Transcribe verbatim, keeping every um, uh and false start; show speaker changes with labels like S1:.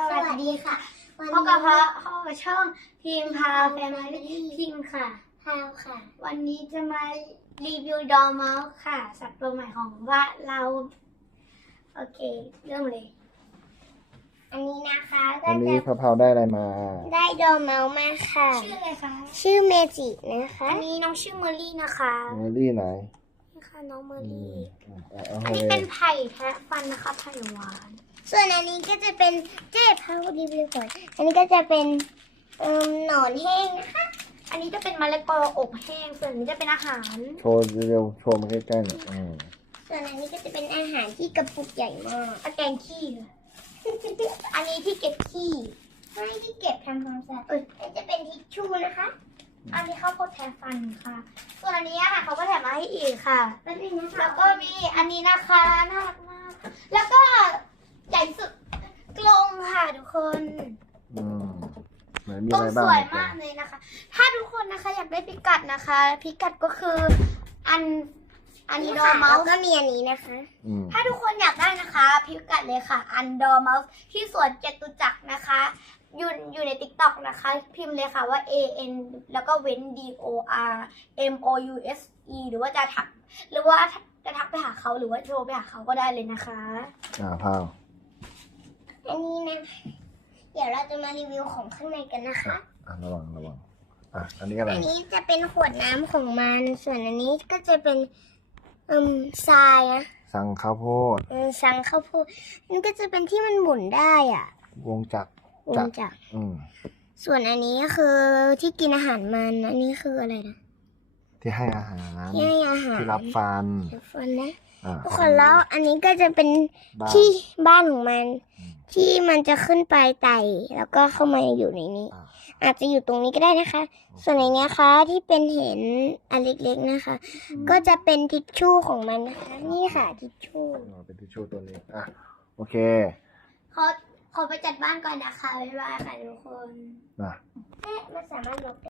S1: สวัสดีค่ะพบกับพระพ่อกับช่องพิมพาแฟมิลี่พิมค่ะพาวค่ะวันนี้จะมารีวิวดอร์เมาส์ค่ะสัตว์ตัวใหม่ของว่าเราโอเคเริ่มเลยอันนี้นะคะก็
S2: วันนี้
S1: จะ
S2: พะเพราได้อะไรมา
S1: ได้ดอร์เมาส์มาค่ะชื่ออะไรคะชื่อเมจินะคะอันนี้น้องชื่อเมอร์รี่นะคะ
S2: เมอรี่ไหน
S1: นี่ค่ะน้องเมอร์รี่อั
S2: อั
S1: นนี้เป็นไผ่แทะฟันนะคะไผ่หวานส่วนอันนี้ก็จะเป็นเจ๊พาวดีวิวก่อนอันนี้ก็จะเป็นเอ่อหนอนแห้งนะคะอันนี้จะเป็นมะละกออบแห้งส่วนนี้จะเป็นอาหาร
S2: โชว์เร็วโชว์มาใกล้ๆหน่อย
S1: ส่วนอันนี้ก็จะเป็นอาหารที่กระปุกใหญ่มากแกงขี้อันนี้ที่เก็บขี้ไม่ที่เก็บทำความสะอาดเอออันจะเป็นทิชชู่นะคะอันนี้ข้าวโพดแทนฟันค่ะส่วนอันนี้ค่ะเขาก็แถมมาให้อีกค่ะแล้วก็มีอันนี้นะคะน่ารักมากแล้วก็ใหญ่สุดกรงค่ะทุกคน
S2: อืมไหนมี
S1: กร
S2: อะไร
S1: ง
S2: บ้าง
S1: สวยมากเลยนะคะถ้าทุกคนนะคะอยากได้พิกัดนะคะพิกัดก็คืออันอันนี้ดอร์เมาส์ก็มีอันนี้นะคะถ้าทุกคนอยากได้นะคะพิกัดเลยค่ะอันดอร์เมาส์ที่สวนจตุจักรนะคะอยู่อยู่ใน ติ๊กต็อก นะคะพิมพ์เลยค่ะว่า A N แล้วก็เว้น D O R M O U S E หรือว่าจะทักหรือว่าจะทักไปหาเขาหรือว่าโทรไปหาเขาก็ได้เลยนะคะ
S2: อ่าพาว
S1: อันนี้นะเดี๋ยวเราจะมารีวิวของข้างในกันนะคะ
S2: อ่ะระวังระวังอ่ะอันนี้อะไร
S1: อันนี้จะเป็นขวดน้ำของมันส่วนอันนี้ก็จะเป็นอืมทรายอะ
S2: สั่งข้าวโพด
S1: อืมสั่งข้าวโพดนี่ก็จะเป็นที่มันหมุนได้อ่ะ
S2: วงจักร
S1: วงจักร
S2: อืม
S1: ส่วนอันนี้คือที่กินอาหารมันอันนี้คืออะไรนะ
S2: ที่ให้อาหาร
S1: ที่ให้อาหาร
S2: ที่รับฟัน
S1: รับฟันนะทุกคนแล้วอันนี้ก็จะเป็นที่บ้านของมันที่มันจะขึ้นไปไต่แล้วก็เข้ามาอยู่ในนี้อาจจะอยู่ตรงนี้ก็ได้นะคะส่วนในนี้คะที่เป็นเห็นอันเล็กๆนะคะก็จะเป็นทิชชู่ของมันนะคะนี่ค่ะทิชชู่
S2: เป็นทิชชู่ตัวนี้อ่ะโอเค
S1: ขอขอไปจัดบ้านก่อนนะคะบ๊ายบายค่ะทุกคน
S2: นะ
S1: เอ๊ะมันสามารถลบ